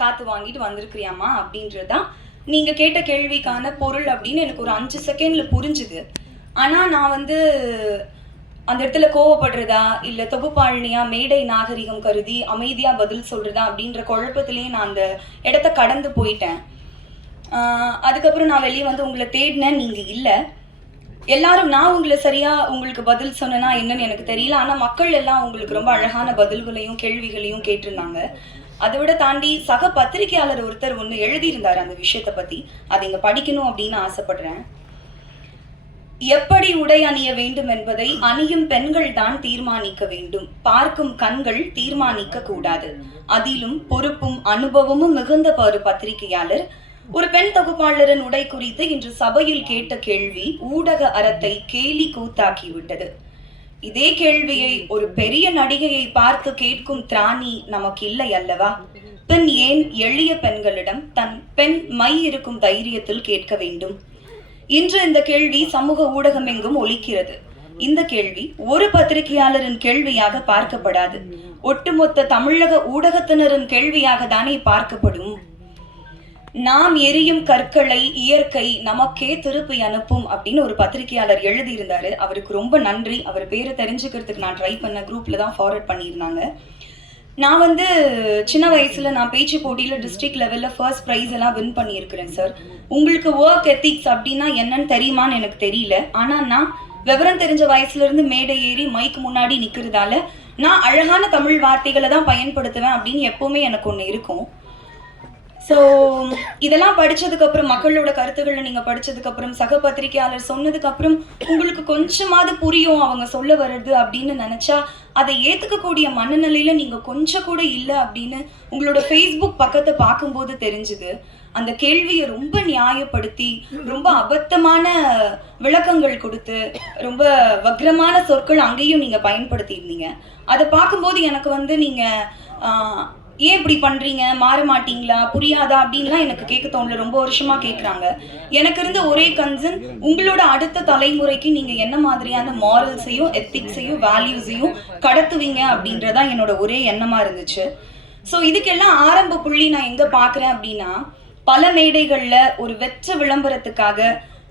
காத்து வாங்கிட்டு வந்திருக்கிறியாமா அப்படின்றது தான் நீங்க கேட்ட கேள்விக்கான பொருள் அப்படின்னு எனக்கு ஒரு அஞ்சு செகண்ட்ல புரிஞ்சுது. ஆனா நான் வந்து அந்த இடத்துல கோவப்படுறதா இல்ல தொகுப்பாளினியா மேடை நாகரிகம் கருதி அமைதியா பதில் சொல்றதா அப்படின்ற குழப்பத்திலேயே நான் அந்த இடத்த கடந்து போயிட்டேன். அதுக்கப்புறம் நான் வெளியே வந்து உங்களை தேடினேன் நீங்க இல்ல. எல்லாரும் நான் உங்களை சரியா உங்களுக்கு பதில் சொன்னேன்னா என்னன்னு எனக்கு தெரியல. ஆனா மக்கள் எல்லாம் உங்களுக்கு ரொம்ப அழகான பதில்களையும் கேள்விகளையும் கேட்டிருந்தாங்க. அதை விட தாண்டி சக பத்திரிகையாளர் ஒருத்தர் ஒன்று எழுதியிருந்தார் அந்த விஷயத்தை பற்றி அதை இங்கே படிக்கணும் அப்படின்னு ஆசைப்படுறேன். எப்படி உடை அணிய வேண்டும் என்பதை அணியும் பெண்கள் தான் தீர்மானிக்க வேண்டும். பார்க்கும் கண்கள் தீர்மானிக்க கூடாது. அதிலும் பொறுப்பும் அனுபவமும் மிகுந்த ஒரு பத்திரிகையாளர். ஒரு பெண் தொகுப்பாளரின் உடை குறித்து இன்று சபையில் கேட்ட கேள்வி ஊடக அறத்தை கேலி கூத்தாக்கிவிட்டது இதே கேள்வியை ஒரு பெரிய நடிகையை பார்த்து கேட்கும் திராணி நமக்கு இல்லை அல்லவா? பின் ஏன் எளிய பெண்களிடம் தன் பெண் மை இருக்கும் தைரியத்தில் கேட்க வேண்டும்? இன்று இந்த கேள்வி சமூக ஊடகம் எங்கும் ஒலிக்கிறது. இந்த கேள்வி ஒரு பத்திரிகையாளரின் கேள்வியாக பார்க்கப்படாது. ஒட்டுமொத்த தமிழக ஊடகத்தினரின் கேள்வியாக தானே பார்க்கப்படும். நாம் எரியும் கற்களை இயற்கை நமக்கே திருப்பி அனுப்பும் அப்படின்னு ஒரு பத்திரிகையாளர் எழுதியிருந்தாரு. அவருக்கு ரொம்ப நன்றி. அவர் பேரை தெரிஞ்சுக்கிறதுக்கு நான் ட்ரை பண்ண குரூப்ல தான் ஃபார்வர்ட் பண்ணியிருந்தாங்க. நான் வந்து சின்ன வயசுல நான் பேச்சு போட்டியில டிஸ்ட்ரிக்ட் லெவல்ல ஃபர்ஸ்ட் ப்ரைஸ் எல்லாம் வின் பண்ணியிருக்கிறேன் சார் உங்களுக்கு ஒர்க் எத்திக்ஸ் அப்படின்னா என்னன்னு தெரியுமான்னு எனக்கு தெரியல. ஆனா நான் விவரம் தெரிஞ்ச வயசுல இருந்து மேடை ஏறி மைக் முன்னாடி நிக்கிறதால நான் அழகான தமிழ் வார்த்தைகளை தான் பயன்படுத்துவேன் அப்படின்னு எப்பவுமே எனக்கு ஒன்று இருக்கும். ஸோ இதெல்லாம் படிச்சதுக்கு அப்புறம் மக்களோட கருத்துக்களை நீங்கள் படிச்சதுக்கு அப்புறம் சக பத்திரிகையாளர் சொன்னதுக்கு அப்புறம் உங்களுக்கு கொஞ்சமாவது புரியும் அவங்க சொல்ல வர்றது அப்படின்னு நினச்சா அதை ஏற்றுக்கக்கூடிய மனநிலையில நீங்கள் கொஞ்சம் கூட இல்லை அப்படின்னு உங்களோட ஃபேஸ்புக் பக்கத்தை பார்க்கும்போது தெரிஞ்சுது. அந்த கேள்வியை ரொம்ப நியாயப்படுத்தி ரொம்ப அபத்தமான விளக்கங்கள் கொடுத்து ரொம்ப வக்ரமான சொற்கள் அங்கேயும் நீங்கள் பயன்படுத்தியிருந்தீங்க. அதை பார்க்கும்போது எனக்கு வந்து நீங்கள் ஏன் இப்படி பண்றீங்க? மாற மாட்டீங்களா? புரியாதா? அப்படின்லாம் எனக்கு கேட்க தோணல. ரொம்ப வருஷமா கேட்குறாங்க எனக்கு இருந்த ஒரே கன்சர்ன் உங்களோட அடுத்த தலைமுறைக்கு நீங்க என்ன மாதிரியான மாரல்ஸையும் எத்திக்ஸையும் வேல்யூஸையும் கடத்துவீங்க அப்படின்றதா என்னோட ஒரே எண்ணமா இருந்துச்சு. ஸோ இதுக்கெல்லாம் ஆரம்ப புள்ளி நான் எங்க பார்க்குறேன் அப்படின்னா பல மேடைகளில் ஒரு வெற்ற விளம்பரத்துக்காக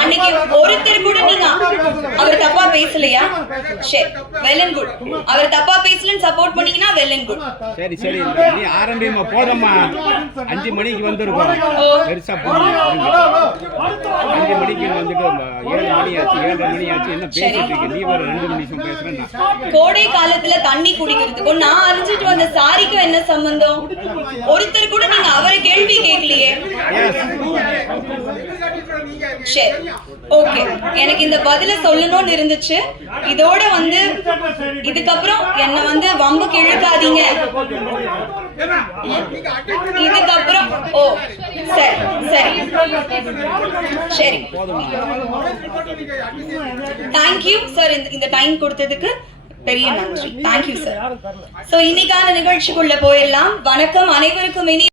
அன்னைக்கு ஒருத்தர் கூட நீங்க அவர் தப்பா பேசலையா? சரி வெல் அண்ட் குட் அவர் தப்பா பேசலன்னு சப்போர்ட் பண்ணீங்கன்னா வெல் அண்ட் குட் சரி சரி நீ ஆரம்பிமா போதம்மா. அஞ்சு மணிக்கு வந்துருக்கோம் பெருசா அஞ்சு மணிக்கு வந்துட்டு ஏழு மணி ஆச்சு ஏழரை மணி ஆச்சு என்ன பேசிட்டு இருக்க நீ ஒரு ரெண்டு நிமிஷம் பேசுறேன்னா கோடை காலத்துல தண்ணி குடிக்கிறதுக்கும் நான் அறிஞ்சிட்டு வந்த சாரிக்கும் என்ன சம்பந்தம்? ஒருத்தர் கூட நீங்க அவரை சரி. ஓகே எனக்கு இந்த பதில சொல்லணும்னு இருந்துச்சு. இதோட வந்து இதுக்கப்புறம் என்ன வந்து வம்புக்கு இழுக்காதீங்க இதுக்கப்புறம் ஓ சரி சரி. சரி. தேங்க்யூ சார் இந்த இந்த டைம் கொடுத்ததுக்கு பெரிய நன்றி. தேங்க்யூ சார் சோ இன்னைக்கான நிகழ்ச்சிக்குள்ள போயிடலாம். வணக்கம் அனைவருக்கும் இனி